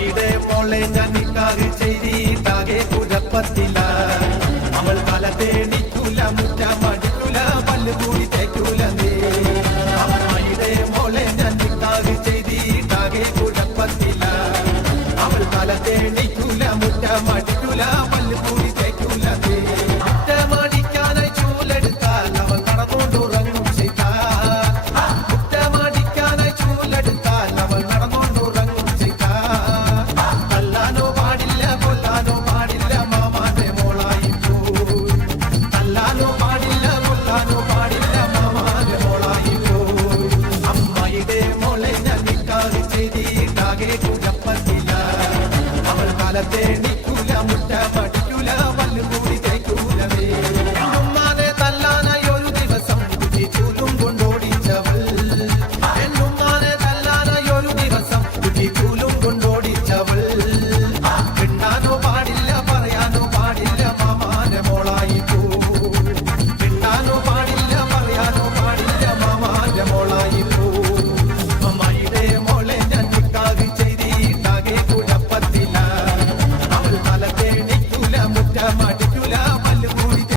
അമ്മായിടെ മോളെ ഞാൻ നിക്കാഹ് ചെയ്തിട്ടാകെ കുഴപ്പത്തില്ല. അവൾ കാലത്തെ നിൽക്കൂല, മുറ്റമടിക്കൂല, പല്ല് കൂടി തേക്കൂല. അമ്മായിടെ മോളെ ഞാൻ നിക്കാഹ് ചെയ്തിട്ടാകെ കുഴപ്പത്തില്ല. അവൾ കാലത്തെ നിൽക്കൂല, മുറ്റമടിക്കൂല, പല്ല് കൂടി തേക്കൂല. മുറ്റമടിക്കാനായി ചൂലെടുത്താൽ അവൾ നടന്നുകൊണ്ടുറങ്ങും ചെയ്താൽ. മുറ്റമടിക്കാനായി ചൂലെടുത്താൽ അവൾ നടന്നുകൊണ്ടുറങ്ങും ചെയ്താൽ. തല്ലാനോ പാടില്ല, കൊല്ലാനോ പാടില്ല, മാമാന്റെ മോളായി പോയി. തല്ലാനോ പാടില്ല, കൊല്ലാനോ പാടില്ല, മാമാന്റെ മോളായി പോയി. അമ്മായിടെ മോളെ ഞാൻ നിക്കാഹ് ചെയ്തിട്ടാകെ കുഴപ്പത്തില്ല. അവൾ കാലത്തെ